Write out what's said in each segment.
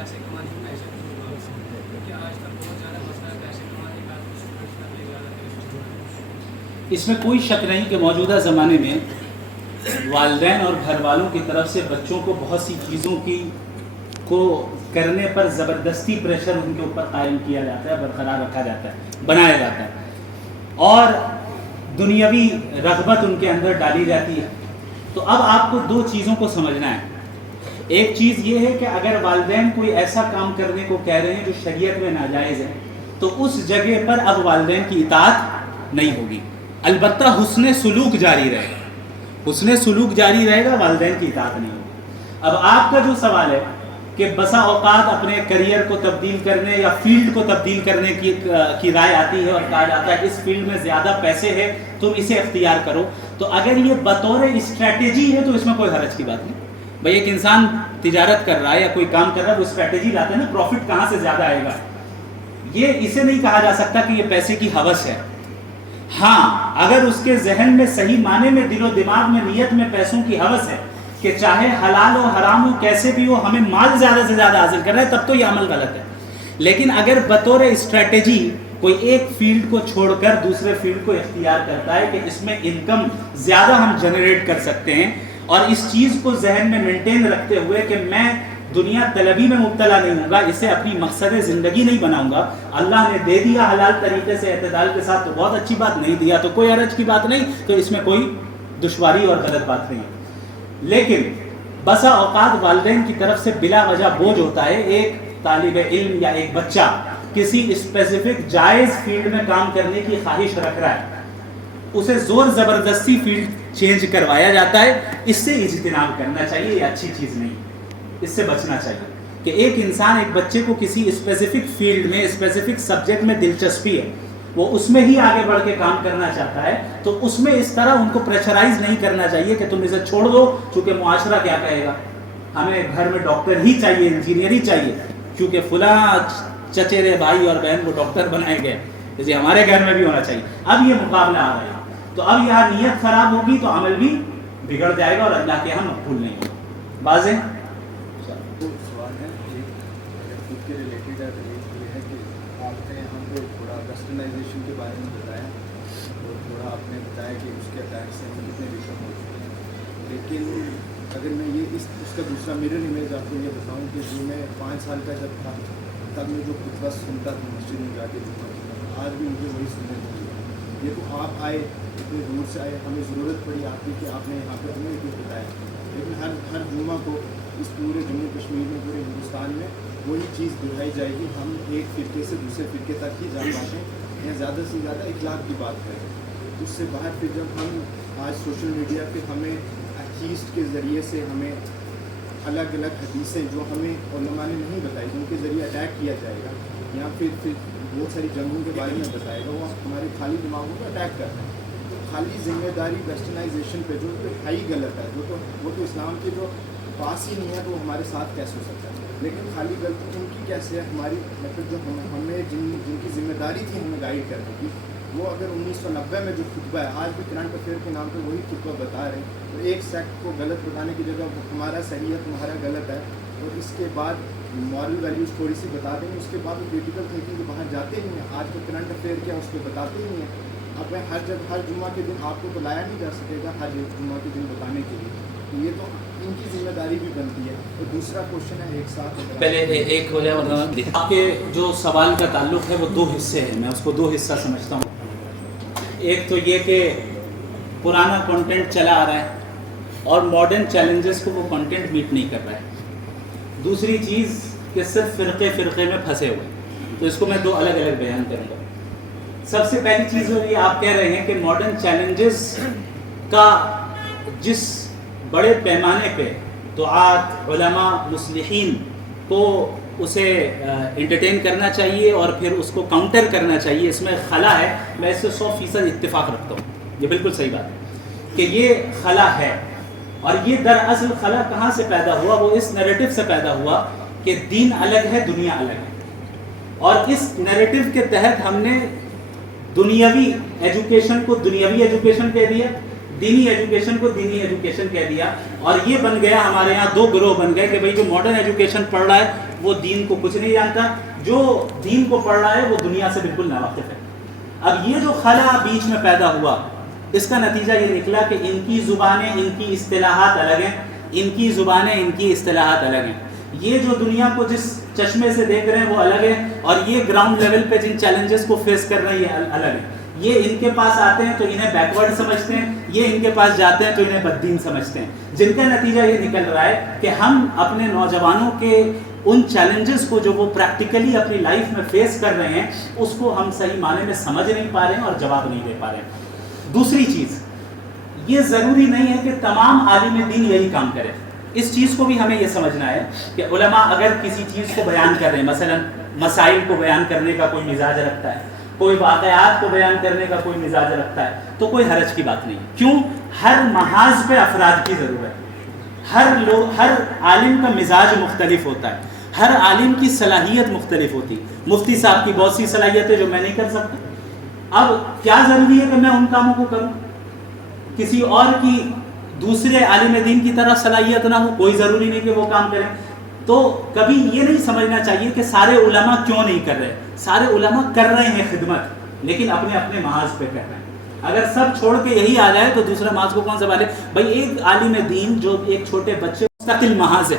پیسے کمانے کی معیشت کی بات، کیونکہ آج تک بہت زیادہ مسئلہ پیسے کمانے کا اس میں کوئی شک نہیں کہ موجودہ زمانے میں والدین اور گھر والوں کی طرف سے بچوں کو بہت سی چیزوں کو کرنے پر زبردستی پریشر ان کے اوپر قائم کیا جاتا ہے، برقرار رکھا جاتا ہے، بنایا جاتا ہے، اور دنیاوی رغبت ان کے اندر ڈالی جاتی ہے۔ تو اب آپ کو دو چیزوں کو سمجھنا ہے۔ ایک چیز یہ ہے کہ اگر والدین کوئی ایسا کام کرنے کو کہہ رہے ہیں جو شریعت میں ناجائز ہے، تو اس جگہ پر اب والدین کی اطاعت نہیں ہوگی، البتہ حسن سلوک جاری رہے گا، حسن سلوک جاری رہے گا، والدین کی اطاعت نہیں ہوگی۔ اب آپ کا جو سوال ہے کہ بسا اوقات اپنے کریئر کو تبدیل کرنے یا فیلڈ کو تبدیل کرنے کی رائے آتی ہے اور کہا جاتا ہے اس فیلڈ میں زیادہ پیسے ہیں تم اسے اختیار کرو، تو اگر یہ بطور اسٹریٹجی ہے تو اس میں کوئی حرج کی بات نہیں۔ بھئی ایک انسان تجارت کر رہا ہے یا کوئی کام کر رہا ہے، وہ اسٹریٹجی لاتا ہے نا، پروفٹ کہاں سے زیادہ آئے گا، یہ اسے نہیں کہا جا سکتا کہ یہ پیسے کی ہوس ہے۔ ہاں اگر اس کے ذہن میں صحیح معنی میں دل و دماغ میں نیت میں پیسوں کی ہوس ہے کہ چاہے حلال ہو حرام ہو کیسے بھی ہو ہمیں مال زیادہ سے زیادہ حاصل کرنا ہے، تب تو یہ عمل غلط ہے۔ لیکن اگر بطور اسٹریٹجی کوئی ایک فیلڈ کو چھوڑ کر دوسرے فیلڈ کو اختیار کرتا ہے کہ اس میں انکم زیادہ ہم جنریٹ کر سکتے ہیں، اور اس چیز کو ذہن میں مینٹین رکھتے ہوئے کہ میں دنیا طلبی میں مبتلا نہیں ہوں گا، اسے اپنی مقصد زندگی نہیں بناؤں گا، اللہ نے دے دیا حلال طریقے سے اعتدال کے ساتھ تو بہت اچھی بات، نہیں دیا تو کوئی حرج کی بات نہیں، تو اس میں کوئی دشواری اور غلط بات نہیں ہے۔ لیکن بسا اوقات والدین کی طرف سے بلا وجہ بوجھ ہوتا ہے، ایک طالب علم یا ایک بچہ کسی اسپیسیفک جائز فیلڈ میں کام کرنے کی خواہش رکھ رہا ہے، اسے زور زبردستی فیلڈ چینج کروایا جاتا ہے، اس سے اجتناب کرنا چاہیے، یہ اچھی چیز نہیں، اس سے بچنا چاہیے کہ ایک انسان ایک بچے کو کسی اسپیسیفک فیلڈ میں اسپیسیفک سبجیکٹ میں دلچسپی ہے، وہ اس میں ہی آگے بڑھ کے کام کرنا چاہتا ہے، تو اس میں اس طرح ان کو پریشرائز نہیں کرنا چاہیے کہ تم اسے چھوڑ دو چونکہ معاشرہ کیا کہے گا، ہمیں گھر میں ڈاکٹر ہی چاہیے، انجینئر ہی چاہیے، کیونکہ فلاں چچیرے بھائی اور بہن کو ڈاکٹر بنائے گئے، جیسے ہمارے گھر میں بھی ہونا چاہیے۔ اب یہ مقابلہ آ رہا ہے، تو اب یہاں نیت خراب ہوگی تو عمل بھی بگڑ جائے گا اور اللہ کے یہاں مقبول نہیں ہوگا۔ واضح؟ سوال ہے خود کے ریلیٹڈ ہے، یہ ہے کہ آپ نے ہم کو تھوڑا ویسٹرنائزیشن کے بارے میں بتایا اور تھوڑا آپ نے بتایا کہ اس کے اٹیک سے ہم کتنے وکٹم ہو چکے ہیں، لیکن اگر میں یہ اس کا دوسرا میرر امیج آپ کو یہ بتاؤں کہ جو میں 5 سال کا جب تھا تب میں جو خطبہ سنتا تھا مسجد میں جا کے آج بھی مجھے وہی سننے کو ملا۔ یہ تو آپ آئے اتنے دور سے آئے، ہمیں ضرورت پڑی آپ کی کہ آپ نے یہاں پہ ہمیں کیوں بتایا، لیکن ہر جمعہ کو اس پورے جموں کشمیر میں پورے ہندوستان میں وہی چیز دہرائی جائے گی، ہم ایک فرقے سے دوسرے فرقے تک ہی جا پاتے ہیں یا زیادہ سے زیادہ اخلاق کی بات کریں۔ اس سے باہر پھر جب ہم آج سوشل میڈیا پہ ہمیں ایتھیسٹ کے ذریعے سے ہمیں الگ الگ حدیثیں جو ہمیں علماء نے نہیں بتائی جن کے ذریعے اٹیک کیا جائے گا یا پھر بہت ساری جنگوں کے بارے میں بتائے گا، وہ ہمارے خالی دماغوں کو اٹیک کرتا ہے۔ تو خالی ذمہ داری ویسٹرنائزیشن پہ جو ہے ہی غلط ہے، وہ تو اسلام کے جو پاس ہی نہیں ہے تو ہمارے ساتھ کیسے ہو سکتا ہے، لیکن خالی غلطی ان کی کیسے ہے، ہماری مطلب جو ہمیں جن کی ذمہ داری تھی ہمیں گائیڈ کرنے کی، وہ اگر 1990 میں جو خطبہ ہے آج بھی کرنٹ افیئر کے نام پہ وہی خطبہ بتا رہے ہیں، تو ایک سیکٹ کو غلط بتانے کی جگہ ہمارا صحیح ہے تمہارا غلط ہے، اور اس کے بعد مورل ویلیوز تھوڑی سی بتا دیں گے، اس کے بعد وہ کریٹیکل تھنکنگ کے باہر جاتے ہی ہیں۔ آج کا کرنٹ افیئر کیا اس کو بتاتے ہی ہیں۔ اب میں ہر جمعہ کے دن آپ کو بلایا نہیں جا سکے گا ہر جمعہ کے دن بتانے کے لیے، یہ تو ان کی ذمہ داری بھی بنتی ہے۔ اور دوسرا کوشچن ہے ایک ساتھ پہلے ایک ہو جائے، آپ کے جو سوال کا تعلق ہے وہ 2 حصے ہیں، میں اس کو 2 حصہ سمجھتا ہوں۔ ایک تو یہ کہ پرانا کنٹینٹ چلا آ رہا ہے اور ماڈرن چیلنجز کو وہ کنٹینٹ میٹ نہیں کر رہا ہے۔ دوسری چیز کہ صرف فرقے میں پھنسے ہوئے، تو اس کو میں 2 الگ الگ بیان کروں گا۔ سب سے پہلی چیز یہ آپ کہہ رہے ہیں کہ ماڈرن چیلنجز کا جس بڑے پیمانے پہ دعات علماء مصلحین کو اسے انٹرٹین کرنا چاہیے اور پھر اس کو کاؤنٹر کرنا چاہیے، اس میں خلا ہے، میں اس سے 100% اتفاق رکھتا ہوں، یہ بالکل صحیح بات ہے کہ یہ خلا ہے۔ اور یہ دراصل خلا کہاں سے پیدا ہوا؟ وہ اس نیریٹو سے پیدا ہوا کہ دین الگ ہے دنیا الگ ہے، اور اس نیریٹو کے تحت ہم نے دنیاوی ایجوکیشن کو دنیاوی ایجوکیشن کہہ دیا، دینی ایجوکیشن کو دینی ایجوکیشن کہہ دیا، اور یہ بن گیا ہمارے یہاں دو گروہ بن گئے کہ بھائی جو ماڈرن ایجوکیشن پڑھ رہا ہے وہ دین کو کچھ نہیں جانتا، جو دین کو پڑھ رہا ہے وہ دنیا سے بالکل ناواقف ہے۔ اب یہ جو خلا بیچ میں پیدا ہوا، اس کا نتیجہ یہ نکلا کہ ان کی زبانیں، ان کی اصطلاحات الگ ہیں، ان کی زبانیں، ان کی اصطلاحات الگ ہیں۔ یہ جو دنیا کو جس چشمے سے دیکھ رہے ہیں وہ الگ ہے، اور یہ گراؤنڈ لیول پہ جن چیلنجز کو فیس کر رہے ہیں یہ الگ ہے۔ یہ ان کے پاس آتے ہیں تو انہیں بیکورڈ سمجھتے ہیں، یہ ان کے پاس جاتے ہیں تو انہیں بددین سمجھتے ہیں، جن کا نتیجہ یہ نکل رہا ہے کہ ہم اپنے نوجوانوں کے ان چیلنجز کو جو وہ پریکٹیکلی اپنی لائف میں فیس کر رہے ہیں اس کو ہم صحیح معنی میں سمجھ نہیں پا رہے ہیں اور جواب نہیں دے پا رہے ہیں۔ دوسری چیز، یہ ضروری نہیں ہے کہ تمام عالم دین یہی کام کرے۔ اس چیز کو بھی ہمیں یہ سمجھنا ہے کہ علماء اگر کسی چیز کو بیان کر رہے ہیں، مثلا مسائل کو بیان کرنے کا کوئی مزاج رکھتا ہے، کوئی واقعات کو بیان کرنے کا کوئی مزاج رکھتا ہے، تو کوئی حرج کی بات نہیں۔ کیوں؟ ہر محاذ پہ افراد کی ضرورت ہے، ہر عالم کا مزاج مختلف ہوتا ہے، ہر عالم کی صلاحیت مختلف ہوتی ہے۔ مفتی صاحب کی بہت سی صلاحیتیں جو میں نہیں کر سکتا، اب کیا ضروری ہے کہ میں ان کاموں کو کروں؟ کسی اور کی دوسرے عالم دین کی طرح صلاحیت نہ ہو، کوئی ضروری نہیں کہ وہ کام کریں۔ تو کبھی یہ نہیں سمجھنا چاہیے کہ سارے علماء کیوں نہیں کر رہے، سارے علماء کر رہے ہیں خدمت، لیکن اپنے اپنے محاذ پہ کر رہے ہیں۔ اگر سب چھوڑ کے یہی آ جائے تو دوسرا محاذ کو کون سنبھالے؟ بھائی ایک عالم دین جو ایک چھوٹے بچے مستقل محاذ ہے،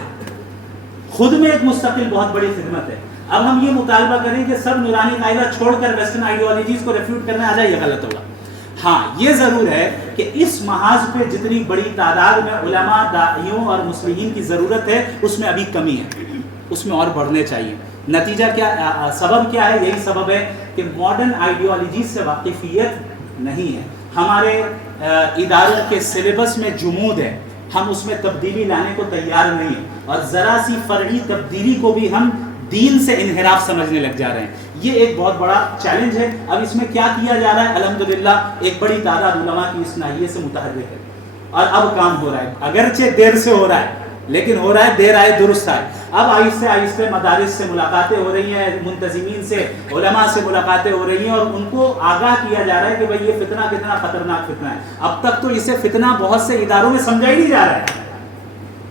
خود میں ایک مستقل بہت بڑی خدمت ہے۔ اب ہم یہ مطالبہ کریں کہ سب نورانی قاعدہ چھوڑ کر ویسٹرن آئیڈیالوجیز کو ریفیوٹ کرنے آ جائے، یہ غلط ہوگا۔ ہاں یہ ضرور ہے کہ اس محاذ پہ جتنی بڑی تعداد میں علماء، داعیوں اور مصلحین کی ضرورت ہے اس میں ابھی کمی ہے، اس میں اور بڑھنے چاہیے۔ نتیجہ کیا، سبب کیا ہے؟ یہی سبب ہے کہ ماڈرن آئیڈیالوجیز سے واقفیت نہیں ہے، ہمارے اداروں کے سلیبس میں جمود ہے، ہم اس میں تبدیلی لانے کو تیار نہیں ہیں، اور ذرا سی فرعی تبدیلی کو بھی ہم دین سے انحراف سمجھنے لگ جا رہے ہیں۔ یہ ایک بہت بڑا چیلنج ہے۔ اب اس میں کیا کیا جا رہا ہے؟ الحمدللہ ایک بڑی تعداد علماء کی اس ناحیے سے متحرک ہے، اور اب کام ہو رہا ہے، اگرچہ دیر سے ہو رہا ہے لیکن ہو رہا ہے، دیر آئے درست آئے۔ اب آہستہ آہستہ مدارس سے ملاقاتیں ہو رہی ہیں، منتظمین سے، علماء سے ملاقاتیں ہو رہی ہیں، اور ان کو آگاہ کیا جا رہا ہے کہ بھئی یہ فتنہ کتنا خطرناک فتنہ ہے۔ اب تک تو اسے فتنہ بہت سے اداروں میں سمجھا ہی نہیں جا رہا ہے،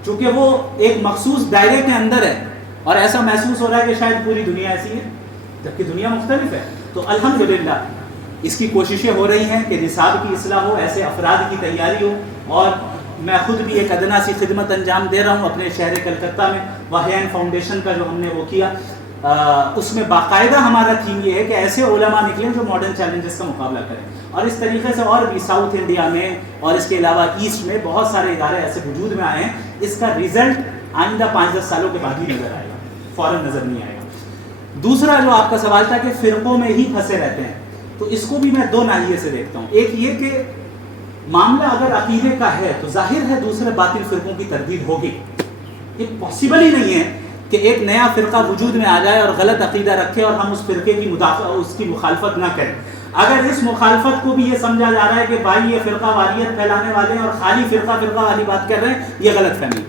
چونکہ وہ ایک مخصوص دائرے کے اندر ہے، اور ایسا محسوس ہو رہا ہے کہ شاید پوری دنیا ایسی ہے، جبکہ دنیا مختلف ہے۔ تو الحمدللہ اس کی کوششیں ہو رہی ہیں کہ نصاب کی اصلاح ہو، ایسے افراد کی تیاری ہو، اور میں خود بھی ایک ادنا سی خدمت انجام دے رہا ہوں اپنے شہر کلکتہ میں۔ وحیان فاؤنڈیشن کا جو ہم نے وہ کیا، اس میں باقاعدہ ہمارا تھیم یہ ہے کہ ایسے علماء نکلیں جو ماڈرن چیلنجز کا مقابلہ کریں، اور اس طریقے سے اور بھی ساؤتھ انڈیا میں اور اس کے علاوہ ایسٹ میں بہت سارے ادارے ایسے وجود میں آئے ہیں۔ اس کا رزلٹ آئندہ 5-10 سالوں کے بعد ہی نظر آئے گا، فوراً نظر نہیں آئے گا۔ دوسرا جو آپ کا سوال تھا کہ فرقوں میں ہی پھنسے رہتے ہیں، تو اس کو بھی میں دو ناحیے سے دیکھتا ہوں۔ ایک یہ کہ معاملہ اگر عقیدے کا ہے تو ظاہر ہے دوسرے باطل فرقوں کی تردید ہوگی، یہ پاسبل ہی نہیں ہے کہ ایک نیا فرقہ وجود میں آ جائے اور غلط عقیدہ رکھے اور ہم اس فرقے کی اس کی مخالفت نہ کریں۔ اگر اس مخالفت کو بھی یہ سمجھا جا رہا ہے کہ بھائی یہ فرقہ واریت پھیلانے والے ہیں اور خالی فرقہ والی بات کر رہے ہیں، یہ غلط فہمی۔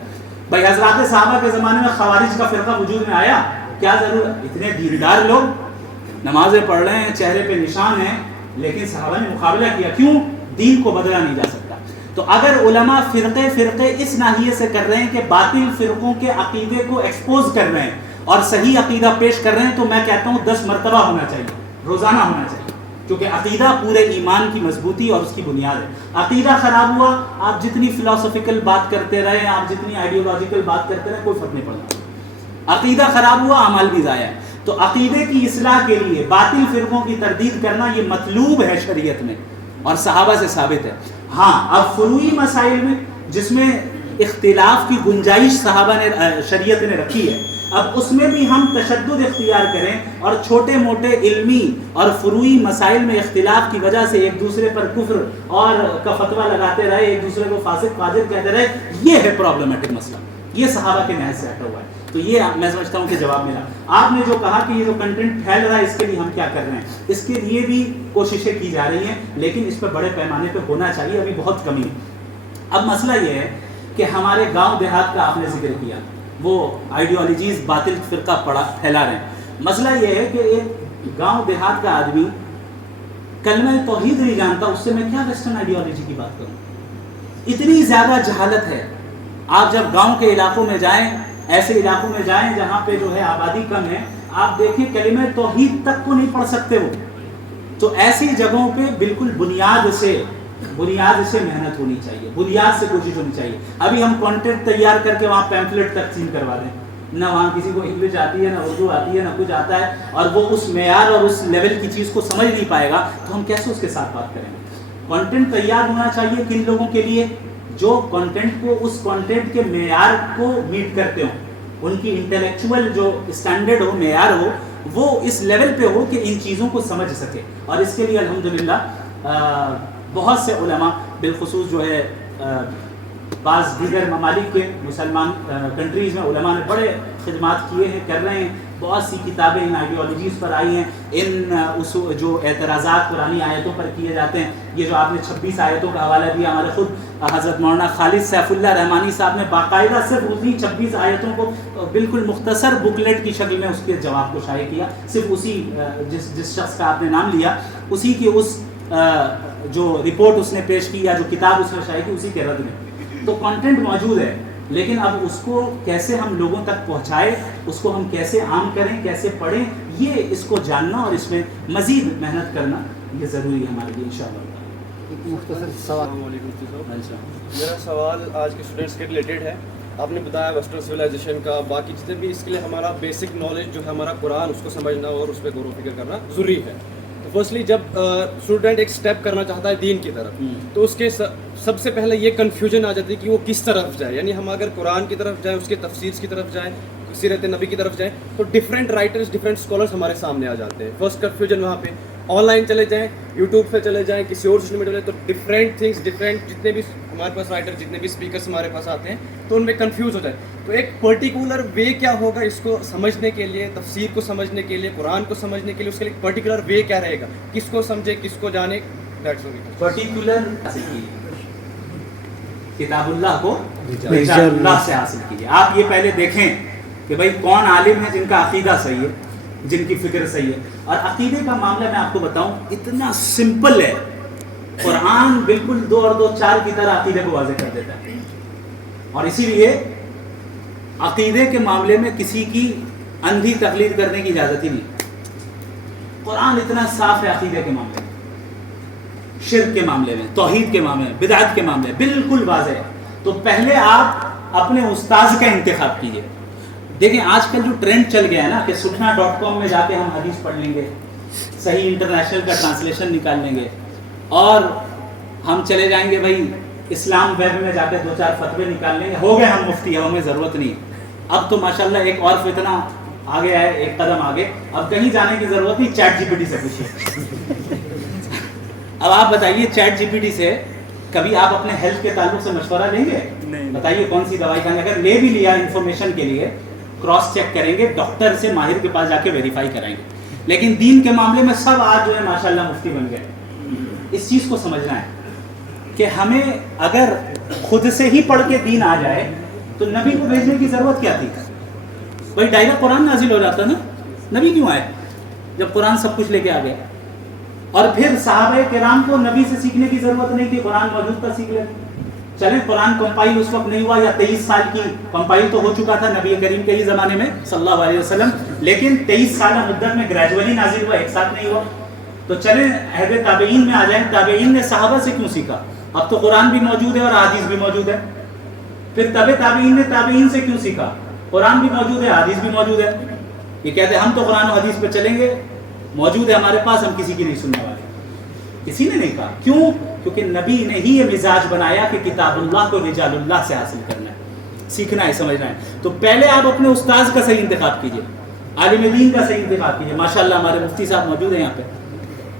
بھائی حضرات صحابہ کے زمانے میں خوارج کا فرقہ وجود میں آیا، کیا ضرورت؟ اتنے دیندار لوگ نمازیں پڑھ رہے ہیں، چہرے پہ نشان ہیں، لیکن صحابہ نے مقابلہ کیا، کیوں؟ دین کو بدلا نہیں جا سکتا۔ تو اگر علماء فرقے اس ناحیے سے کر رہے ہیں کہ باطل فرقوں کے عقیدے کو ایکسپوز کر رہے ہیں اور صحیح عقیدہ پیش کر رہے ہیں، تو میں کہتا ہوں 10 مرتبہ ہونا چاہیے، روزانہ ہونا چاہیے، کیونکہ عقیدہ پورے ایمان کی مضبوطی اور اس کی بنیاد ہے۔ عقیدہ خراب ہوا، آپ جتنی فلسفیکل بات کرتے رہے، آپ جتنی آئیڈیولوجیکل بات کرتے رہے، کوئی فرق نہیں پڑتا۔ عقیدہ خراب ہوا، اعمال بھی ضائع ہے۔ تو عقیدے کی اصلاح کے لیے باطل فرقوں کی تردید کرنا یہ مطلوب ہے شریعت میں، اور صحابہ سے ثابت ہے۔ ہاں اب فروعی مسائل میں جس میں اختلاف کی گنجائش صحابہ نے شریعت نے رکھی ہے، اب اس میں بھی ہم تشدد اختیار کریں اور چھوٹے موٹے علمی اور فروعی مسائل میں اختلاف کی وجہ سے ایک دوسرے پر کفر اور کا فتویٰ لگاتے رہے، ایک دوسرے کو فاسق فاجر کہتے رہے، یہ ہے پرابلمٹک مسئلہ، یہ صحابہ کے نہج سے ہٹا ہوا ہے۔ تو یہ میں سمجھتا ہوں کہ جواب ملا۔ آپ نے جو کہا کہ یہ جو کنٹینٹ پھیل رہا ہے اس کے لیے ہم کیا کر رہے ہیں، اس کے لیے بھی کوششیں کی جا رہی ہیں، لیکن اس پہ بڑے پیمانے پہ ہونا چاہیے، ابھی بہت کمی ہے۔ اب مسئلہ یہ ہے کہ ہمارے گاؤں دیہات کا آپ نے ذکر کیا، وہ آئیڈیالوجیز باطل فرقہ پھیلا رہے ہیں۔ مسئلہ یہ ہے کہ ایک گاؤں دیہات کا آدمی کلمہ توحید نہیں جانتا، اس سے میں کیا ویسٹرن آئیڈیالوجی کی بات کروں؟ اتنی زیادہ جہالت ہے. آپ جب گاؤں کے علاقوں میں جائیں, ایسے علاقوں میں جائیں جہاں پہ جو ہے آبادی کم ہے, آپ دیکھیں کلمہ توحید تک کو نہیں پڑھ سکتے وہ. تو ایسی جگہوں پہ بالکل بنیاد سے محنت ہونی چاہیے, بنیاد سے کوشش ہونی چاہیے. ابھی ہم کانٹینٹ تیار کر کے وہاں پیمفلٹ تقسیم کروا دیں, نہ وہاں کسی کو انگلش آتی ہے, نہ اردو آتی ہے, نہ کچھ آتا ہے, اور وہ اس معیار اور اس لیول کی چیز کو سمجھ نہیں پائے گا, تو ہم کیسے اس کے ساتھ بات کریں گے؟ کانٹینٹ تیار ہونا چاہیے کن لوگوں کے لیے؟ جو کانٹینٹ کو, اس کانٹینٹ کے معیار کو میٹ کرتے ہوں, ان کی انٹلیکچوئل جو اسٹینڈرڈ ہو, معیار ہو, وہ اس لیول پہ ہو کہ ان چیزوں کو سمجھ سکے. اور اس کے لیے الحمدللہ بہت سے علماء, بالخصوص جو ہے بعض دیگر ممالک کے مسلمان کنٹریز میں علماء نے بڑے خدمات کیے ہیں, کر رہے ہیں. بہت سی کتابیں ان آئیڈیالوجیز پر آئی ہیں, ان جو اعتراضات قرآنی آیتوں پر کیے جاتے ہیں. یہ جو آپ نے 26 آیتوں کا حوالہ دیا, ہمارے خود حضرت مولانا خالد سیف اللہ رحمانی صاحب نے باقاعدہ صرف اسی 26 آیتوں کو بالکل مختصر بکلیٹ کی شکل میں اس کے جواب کو شائع کیا. صرف اسی جس شخص کا آپ نے نام لیا, اسی کی اس جو رپورٹ اس نے پیش کی یا جو کتاب اس نے شائع کی, اسی کے رد میں. تو کانٹینٹ موجود ہے, لیکن اب اس کو کیسے ہم لوگوں تک پہنچائے, اس کو ہم کیسے عام کریں, کیسے پڑھیں, یہ اس کو جاننا اور اس میں مزید محنت کرنا یہ ضروری ہے ہمارے لیے انشاءاللہ. مختصر سوال. السلام علیکم. میرا سوال آج کے اسٹوڈنٹس کے ریلیٹڈ ہے. آپ نے بتایا ویسٹرن سویلائزیشن کا, باقی چیزیں بھی, اس کے لیے ہمارا بیسک نالج جو ہے ہمارا قرآن, اس کو سمجھنا اور اس پہ غور و فکر کرنا ضروری ہے. تو فرسٹلی جب اسٹوڈنٹ ایک سٹیپ کرنا چاہتا ہے دین کی طرف, تو اس کے سب سے پہلے یہ کنفیوژن آ جاتی ہے کہ وہ کس طرف جائے. یعنی ہم اگر قرآن کی طرف جائیں, اس کے تفسیر کی طرف جائیں, سیرت نبی کی طرف جائیں, تو ڈفرینٹ رائٹرز, ڈفرینٹ اسکالرس ہمارے سامنے آ جاتے ہیں. فرسٹ کنفیوژن وہاں پہ. آن لائن چلے جائیں, یوٹیوب پہ چلے جائیں, کسی اور سوشل میڈیا پہ, تو ڈفرینٹ تھنگس, ڈفرینٹ جتنے بھی ہمارے پاس رائٹر, جتنے بھی اسپیکرس ہمارے پاس آتے ہیں, تو ان میں کنفیوز ہو جائے. تو ایک پرٹیکولر وے کیا ہوگا اس کو سمجھنے کے لیے, تفسیر کو سمجھنے کے لیے, قرآن کو سمجھنے کے لیے, اس کے لیے ایک پرٹیکولر وے کیا رہے گا, کس کو سمجھے, کس کو جانے؟ پرٹیکولر کتاب اللہ کو رجال اللہ سے حاصل کیجیے. آپ یہ پہلے دیکھیں کہ بھائی کون عالم ہے جن کا عقیدہ صحیح ہے, جن کی فکر صحیح ہے. اور عقیدے کا معاملہ میں آپ کو بتاؤں اتنا سمپل ہے, قرآن بالکل 2 اور 2 4 کی طرح عقیدے کو واضح کر دیتا ہے. اور اسی لیے عقیدے کے معاملے میں کسی کی اندھی تقلید کرنے کی اجازت ہی نہیں. قرآن اتنا صاف ہے عقیدے کے معاملے میں, شرک کے معاملے میں, توحید کے معاملے میں, بدعت کے معاملے میں بالکل واضح ہے. تو پہلے آپ اپنے استاذ کا انتخاب کیجیے. دیکھیں آج کل جو ٹرینڈ چل گیا ہے نا کہ سکھنا.com میں جا کے ہم حدیث پڑھ لیں گے, صحیح انٹرنیشنل کا ٹرانسلیشن نکال لیں گے, اور ہم چلے جائیں گے بھائی اسلام ویب میں جا کے 2 4 فتوے نکال لیں گے, ہو گئے ہم مفتی, ہمیں ضرورت نہیں. اب تو ماشاءاللہ ایک اور فتنہ آ گیا ہے, ایک قدم آگے, اب کہیں جانے کی ضرورت نہیں, چیٹ جی پی ٹی سے پوچھیے. اب آپ بتائیے چیٹ جی پی ٹی سے کبھی آپ اپنے ہیلتھ کے تعلق سے مشورہ لیں گے؟ بتائیے کون سی دوائی کھانی. اگر لے بھی لیا انفارمیشن کے لیے, کراس چیک کریں گے, ڈاکٹر سے, ماہر کے پاس جا کے ویریفائی کریں گے. لیکن دین کے معاملے میں سب آج جو ہے ماشاءاللہ مفتی بن گئے. اس چیز کو سمجھنا ہے کہ ہمیں اگر خود سے ہی پڑھ کے دین آ جائے تو نبی کو بھیجنے کی ضرورت کیا تھی؟ بھائی ڈائریکٹ قرآن نازل ہو جاتا نا, نبی کیوں آئے جب قرآن سب کچھ لے کے آ گیا؟ اور پھر صحابہ کرام کو نبی سے سیکھنے کی ضرورت نہیں تھی, قرآن موجود تھا, سیکھ لیتے. چلیں قرآن کمپائل اس وقت نہیں ہوا, یا 23 سال کی کمپائل تو ہو چکا تھا نبی کریم کے ہی زمانے میں صلی اللہ علیہ وسلم, لیکن 23 سالہ مدت میں گریجولی نازل ہوا, ایک ساتھ نہیں ہوا. تو چلیں عہد تابعین میں آ جائیں, تابعین نے صحابہ سے کیوں سیکھا؟ اب تو قرآن بھی موجود ہے اور حدیث بھی موجود ہے. پھر تابعین نے تابعین سے کیوں سیکھا؟ قرآن بھی موجود ہے, حدیث بھی موجود ہے. یہ کہتے ہیں ہم تو قرآن و حدیث پہ چلیں گے, موجود ہے ہمارے پاس, ہم کسی کی نہیں سننے والے. کسی نے نہیں کہا. کیوں؟ کیونکہ نبی نے ہی یہ مزاج بنایا کہ کتاب اللہ کو رجال اللہ سے حاصل کرنا ہے, سیکھنا ہے, سمجھنا ہے. تو پہلے آپ اپنے استاذ کا صحیح انتخاب کیجیے, عالم دین کا صحیح انتخاب کیجیے. ماشاءاللہ ہمارے مفتی صاحب موجود ہیں یہاں پہ,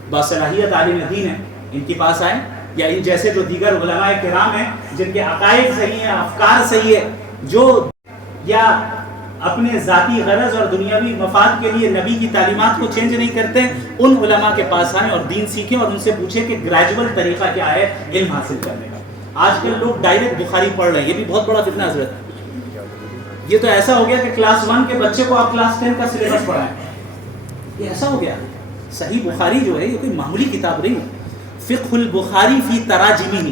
باصلاحیت عالم دین ہیں, ان کے پاس آئیں, یا ان جیسے جو دیگر علماء کرام ہیں جن کے عقائد صحیح ہیں, افکار صحیح ہے, جو یا اپنے ذاتی غرض اور دنیاوی مفاد کے لیے نبی کی تعلیمات کو چینج نہیں کرتے, ان علماء کے پاس آئیں اور دین سیکھیں اور ان سے پوچھیں کہ گریجول طریقہ کیا ہے علم حاصل کرنے کا. آج کل لوگ ڈائریکٹ بخاری پڑھ رہے ہیں, یہ بھی بہت بڑا فتنہ حضرت. یہ تو ایسا ہو گیا کہ کلاس 1 کے بچے کو آپ کلاس 10 کا سلیبس پڑھائیں, یہ ایسا ہو گیا. صحیح بخاری جو ہے یہ کوئی معمولی کتاب نہیں ہے. فقہ البخاری فی تراجمہ,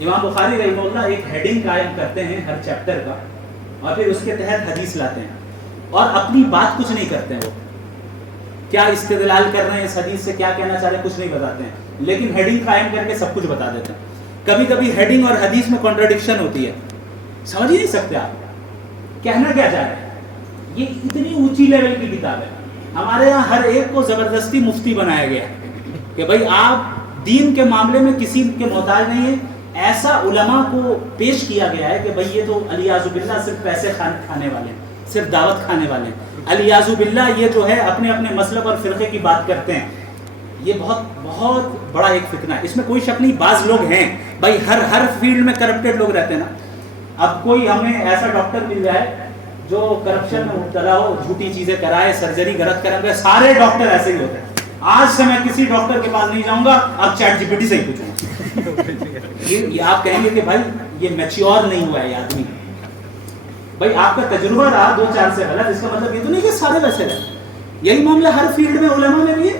امام بخاری رحمہ اللہ ایک ہیڈنگ قائم کرتے ہیں ہر چیپٹر کا اور پھر اس کے تحت حدیث لاتے ہیں اور اپنی بات کچھ نہیں کرتے ہیں. وہ کیا استدلال کر رہے ہیں اس حدیث سے, کیا کہنا چاہ رہے ہیں, کچھ نہیں بتاتے ہیں, لیکن ہیڈنگ قائم کر کے سب کچھ بتا دیتے ہیں. کبھی کبھی ہیڈنگ اور حدیث میں کنٹراڈکشن ہوتی ہے, سمجھ ہی نہیں سکتے آپ کہنا کیا چاہ رہے ہیں. یہ اتنی اونچی لیول کی کتاب ہے. ہمارے یہاں ہر ایک کو زبردستی مفتی بنایا گیا ہے کہ بھائی آپ دین کے معاملے میں کسی کے محتاج نہیں ہیں. ایسا علماء کو پیش کیا گیا ہے کہ بھئی یہ تو علیاذ باللہ صرف پیسے کھانے والے ہیں, صرف دعوت کھانے والے ہیں. علیاذ باللہ یہ جو ہے اپنے اپنے مسلک اور فرقے کی بات کرتے ہیں. یہ بہت بہت بڑا ایک فتنہ ہے, اس میں کوئی شک نہیں. بعض لوگ ہیں بھائی ہر فیلڈ میں کرپٹڈ لوگ رہتے ہیں نا. اب کوئی ہمیں ایسا ڈاکٹر مل جائے جو کرپشن میں مبتلا ہو, جھوٹی چیزیں کرائے, سرجری غلط کرائے, سارے ڈاکٹر ایسے ہی ہوتے ہیں. آج سے میں کسی ڈاکٹر کے پاس نہیں جاؤں گا, اب چیٹ جی پی ٹی سے ہی پوچھوں گا. یہ آپ کہیں گے کہ بھائی یہ میچیور نہیں ہوا ہے یہ آدمی. بھائی آپ کا تجربہ رہا 2-4 سے غلط, اس کا مطلب یہ تو نہیں کہ سارے ویسے رہے. یہی معاملہ ہر فیلڈ میں علماء میں بھی ہے.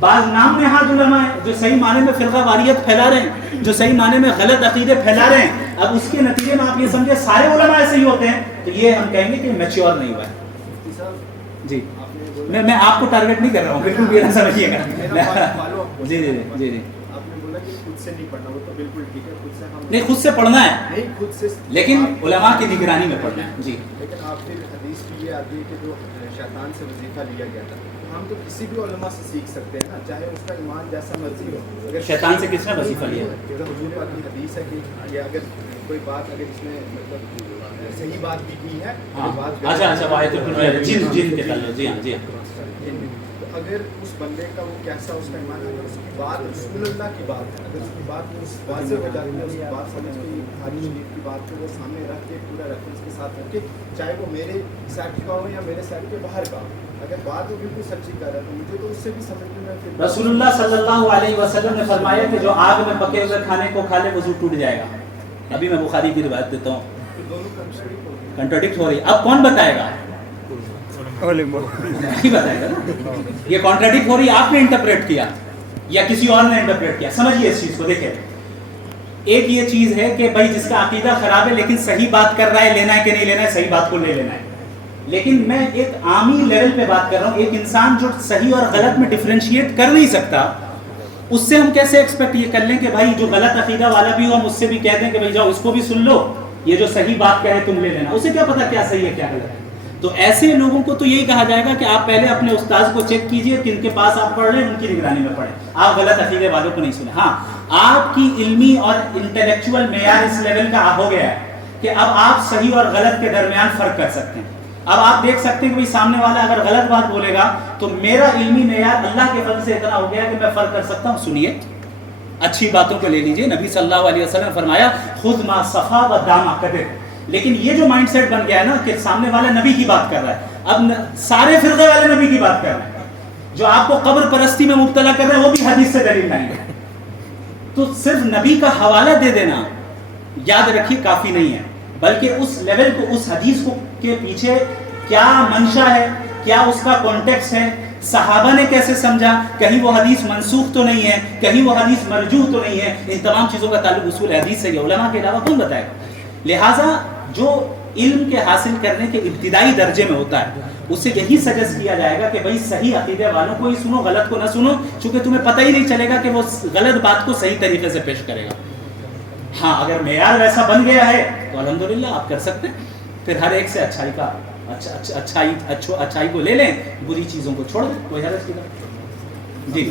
بعض نام نہاد علماء ہیں جو صحیح معنی میں فرقہ واریت پھیلا رہے ہیں, جو صحیح معنی میں غلط عقیدے پھیلا رہے ہیں. اب اس کے نتیجے میں آپ یہ سمجھے سارے علماء ایسے ہی ہوتے ہیں, تو یہ ہم کہیں گے کہ میچیور نہیں ہوا ہے. جی میں آپ کو ٹارگیٹ نہیں کر رہا ہوں, بالکل بھی ایسا سمجھیے گا. جی جی جی جی آپ نے بولا کہ خود سے نہیں پڑھنا, وہ تو بالکل ٹھیک ہے, خود سے ہم نہیں, خود سے پڑھنا ہے نہیں, خود سے لیکن علماء کی نگرانی میں پڑھنا ہے. جی لیکن آپ پھر حدیث کی یہ آتی ہے کہ جو شیطان سے وظیفہ لیا گیا تھا, ہم تو کسی بھی علماء سے سیکھ سکتے ہیں نا, چاہے اس کا ایمان جیسا مرضی ہو. اگر شیطان سے کس نے وظیفہ لیا؟ حضور پاک کی حدیث ہے کہ یہ اگر کوئی بات اگر اس نے مطلب صحیح بات بھی کی ہے, اچھا بات جن کے تعلق. جی ہاں جی ہاں. تو اگر اس بندے کا وہ کیسا اس کا ایمان, اگر اس کی بات رسول اللہ کی بات ہے, اگر اس کی بات واضح ہو جاتی ہے, اس کی بات سمجھ کے حدیث شریف کی بات کو وہ سامنے رکھ کے پورا ریفرنس کے ساتھ رکھ کے, چاہے وہ میرے سیٹ کا ہو یا میرے سیٹ کے باہر کا ہو, اگر بات وہ بالکل سچی کر رہا ہے تو مجھے تو اس سے بھی سمجھنے میں رسول اللہ صلی اللہ علیہ وسلم نے فرمایا کہ جو آگ میں پکے ہوئے کھانے کو کھا لے وضو ٹوٹ جائے گا. ابھی میں بخاری کی روایت دیتا ہوں, کنٹراڈکٹ ہو رہی ہے. اب کون بتائے گا؟ نہیں بتائے گا نا. یہ کانٹراڈکٹ ہو رہی ہے, آپ نے انٹرپریٹ کیا یا کسی اور نے انٹرپریٹ کیا. سمجھیے اس چیز کو. دیکھیں, ایک یہ چیز ہے کہ بھائی جس کا عقیدہ خراب ہے لیکن صحیح بات کر رہا ہے, لینا ہے کہ نہیں لینا ہے, صحیح بات کو لے لینا ہے. لیکن میں ایک عامی لیول پہ بات کر رہا ہوں. ایک انسان جو صحیح اور غلط میں ڈفرینشیٹ کر نہیں سکتا, اس سے ہم کیسے ایکسپیکٹ یہ کر لیں کہ بھائی جو غلط عقیدہ والا بھی ہو ہم اس سے بھی کہہ دیں کہ بھائی جاؤ اس کو بھی سن لو, یہ جو صحیح بات کہے تم لے لینا. اسے کیا پتا کیا صحیح ہے کیا غلط ہے. تو ایسے لوگوں کو تو یہی کہا جائے گا کہ آپ پہلے اپنے استاذ کو چیک کیجئے کن کے پاس آپ پڑھ رہے ہیں, ان کی نگرانی میں پڑھیں. آپ غلط عقیدے والوں کو نہیں سنیں. ہاں, آپ کی علمی اور انٹلیکچوئل معیار اس لیول کا ہو گیا ہے کہ اب آپ صحیح اور غلط کے درمیان فرق کر سکتے ہیں. اب آپ دیکھ سکتے ہیں کہ سامنے والا اگر غلط بات بولے گا تو میرا علمی معیار اللہ کے فضل سے اتنا ہو گیا کہ میں فرق کر سکتا ہوں. سنیے, اچھی باتوں کو لے لیجئے. نبی صلی اللہ علیہ وسلم نے فرمایا خذ ما صفا و داما قدر. لیکن یہ جو مائنڈ سیٹ بن گیا ہے نا کہ سامنے والا نبی کی بات کر رہا ہے, اب سارے فرقے والے نبی کی بات کر رہے ہیں. جو آپ کو قبر پرستی میں مبتلا کر رہے ہیں وہ بھی حدیث سے دلیل نہیں ہے. تو صرف نبی کا حوالہ دے دینا یاد رکھیے کافی نہیں ہے, بلکہ اس لیول کو, اس حدیث کو کے پیچھے کیا منشا ہے, کیا اس کا کانٹیکس ہے, صحابہ نے کیسے سمجھا, کہیں وہ حدیث منسوخ تو نہیں ہے, کہیں وہ حدیث مرجوح تو نہیں ہے, ان تمام چیزوں کا تعلق اصول حدیث سے ہے. علماء کے علاوہ کون بتائے گا؟ لہٰذا جو علم کے حاصل کرنے کے ابتدائی درجے میں ہوتا ہے اس سے یہی سجیسٹ کیا جائے گا کہ بھائی صحیح عقیدے والوں کو ہی سنو, غلط کو نہ سنو, چونکہ تمہیں پتہ ہی نہیں چلے گا کہ وہ غلط بات کو صحیح طریقے سے پیش کرے گا. ہاں, اگر معیار ویسا بن گیا ہے تو الحمدللہ آپ کر سکتے ہیں. پھر ہر ایک سے اچھائی کو لے لیں, بری چیزوں کو چھوڑ دیں, کوئی حرج نہیں. جی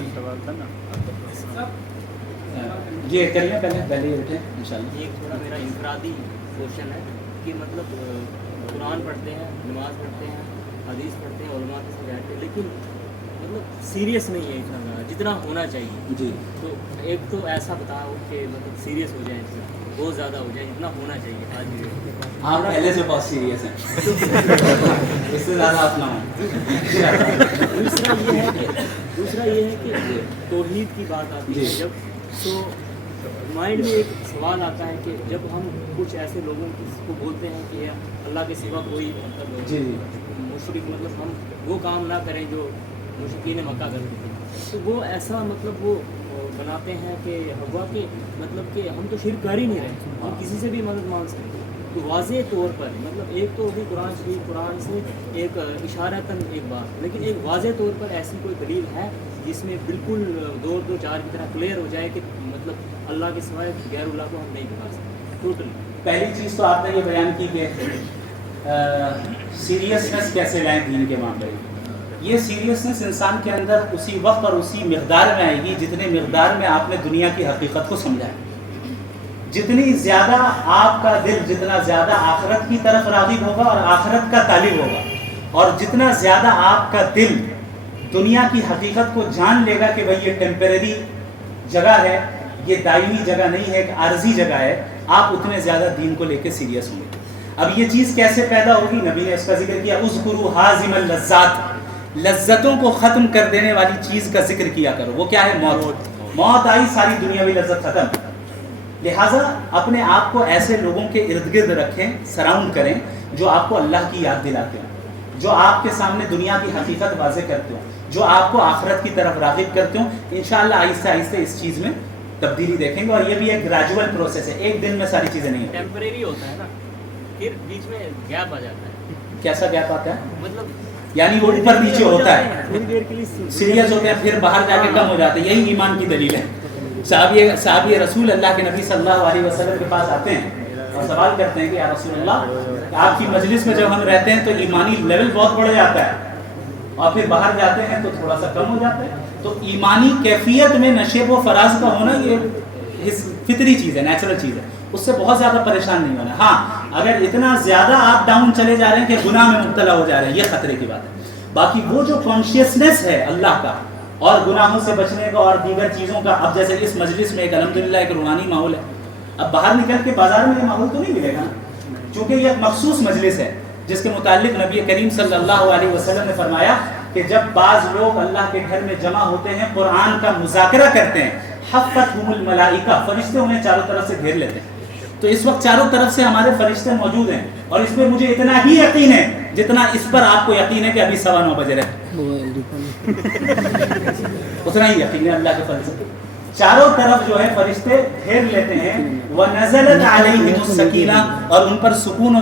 جی کر لیں, پہلے یہ بیٹھیں انشاءاللہ. ایک تھوڑا میرا انفرادی کوشچن ہے کہ مطلب قرآن پڑھتے ہیں, نماز پڑھتے ہیں, حدیث پڑھتے ہیں, علماء کے ساتھ بیٹھتے ہیں, لیکن مطلب سیریس نہیں ہے اتنا زیادہ جتنا ہونا چاہیے. جی, تو ایک تو ایسا بتاؤ کہ مطلب سیریس ہو جائے, بہت زیادہ ہو جائے جتنا ہونا چاہیے. آج آپ پہلے سے بہت سیریس ہیں, اس سے زیادہ آپ نہ ہوں. دوسرا یہ ہے کہ توحید کی بات آتی ہے جب, تو مائنڈ میں ایک سوال آتا ہے کہ جب ہم کچھ ایسے لوگوں کو بولتے ہیں کہ اللہ کے سوا کوئی مطلب مشرک, مطلب ہم وہ کام نہ کریں جو مشرکین مکہ کرتے تھے, تو وہ ایسا مطلب وہ بناتے ہیں کہ ہوا کہ مطلب کہ ہم تو شرک کر ہی نہیں رہے، ہم کسی سے بھی مدد مانگ سکتے ہیں. تو واضح طور پر مطلب ایک تو ہوگی قرآن شریف، قرآن سے ایک اشارتاً ایک بات، لیکن ایک واضح طور پر ایسی کوئی دلیل ہے جس میں بالکل 2 2 4 کی طرح کلیئر ہو جائے کہ مطلب اللہ کے سوائے غیر اللہ کو ہم نہیں بتا سکتے ٹوٹلی. پہلی چیز تو آپ نے یہ بیان کی کہ سیریسنس کیسے لائیں دین کے معاملے میں. یہ سیریسنس انسان کے اندر اسی وقت اور اسی مقدار میں آئے گی جتنے مقدار میں آپ نے دنیا کی حقیقت کو سمجھا ہے. جتنی زیادہ آپ کا دل جتنا زیادہ آخرت کی طرف راغب ہوگا اور آخرت کا طالب ہوگا، اور جتنا زیادہ آپ کا دل دنیا کی حقیقت کو جان لے گا کہ بھئی یہ ٹیمپریری جگہ ہے، یہ دائمی جگہ نہیں ہے، ایک عارضی جگہ ہے، آپ اتنے زیادہ دین کو لے کے سیریس ہوں گے. اب یہ چیز کیسے پیدا ہوگی؟ نبی نے اس کا ذکر کیا، اذکروا ہازم اللذات، لذتوں کو ختم کر دینے والی چیز کا ذکر کیا کرو. وہ کیا ہے؟ موت. موت آئی، ساری دنیاوی لذت ختم. لہٰذا اپنے آپ کو ایسے لوگوں کے ارد گرد رکھیں، سراؤنڈ کریں جو آپ کو اللہ کی یاد دلاتے ہوں، جو آپ کے سامنے دنیا کی حقیقت واضح کرتے ہوں، جو آپ کو آخرت کی طرف راغب کرتے ہوں. انشاءاللہ آہستہ آہستہ اس چیز میں تبدیلی دیکھیں گے. اور یہ بھی ایک گریجول پروسیس ہے، ایک دن میں ساری چیزیں نہیں ہوتی. ٹیمپریری ہوتا ہے نا، پھر بیچ میں گیپ آ جاتا ہے. کیسا گیپ آتا ہے؟ مطلب یعنی وہ اوپر نیچے ہوتا ہے، تھوڑی دیر کے لیے سیریس ہوتے ہیں، پھر باہر جا کے کم ہو جاتے ہیں. یہی ایمان کی دلیل ہے. صحابی رسول اللہ کے نبی صلی اللہ علیہ وسلم کے پاس آتے ہیں اور سوال کرتے ہیں کہ یا رسول اللہ، آپ کی مجلس میں جب ہم رہتے ہیں تو ایمانی لیول بہت بڑھ جاتا ہے، اور پھر باہر جاتے ہیں تو تھوڑا سا کم ہو جاتا ہے. تو ایمانی کیفیت میں نشیب و فراز کا ہونا یہ فطری چیز ہے، نیچرل چیز ہے. اس سے بہت زیادہ پریشان نہیں ہونا. ہاں اگر اتنا زیادہ آپ ڈاؤن چلے جا رہے ہیں کہ گناہ میں مبتلا ہو جا رہے ہیں، یہ خطرے کی بات ہے. باقی وہ جو کانشیسنس ہے اللہ کا اور گناہوں سے بچنے کا اور دیگر چیزوں کا، اب جیسے اس مجلس میں ایک الحمدللہ ایک روحانی ماحول ہے. اب باہر نکل کے بازار میں یہ ماحول تو نہیں ملے گا، چونکہ یہ ایک مخصوص مجلس ہے جس کے متعلق نبی کریم صلی اللہ علیہ وسلم نے فرمایا کہ جب بعض لوگ اللہ کے گھر میں جمع ہوتے ہیں، قرآن کا مذاکرہ کرتے ہیں، حفتھم الملائکہ، فرشتے انہیں چاروں طرف سے گھیر لیتے ہیں. تو اس وقت چاروں طرف سے ہمارے فرشتے موجود ہیں، اور اس پہ مجھے اتنا ہی یقین ہے جتنا اس پر آپ کو یقین ہے کہ ابھی 9:15 بجے رہے. اتنا ہی یقین ہے اللہ کے فضل سے. چاروں طرف جو ہے فرشتے گھیر لیتے ہیں. وَنَزَلَتْ عَلَيْهِمُ السَّكِينَةُ، اور ان پر سکون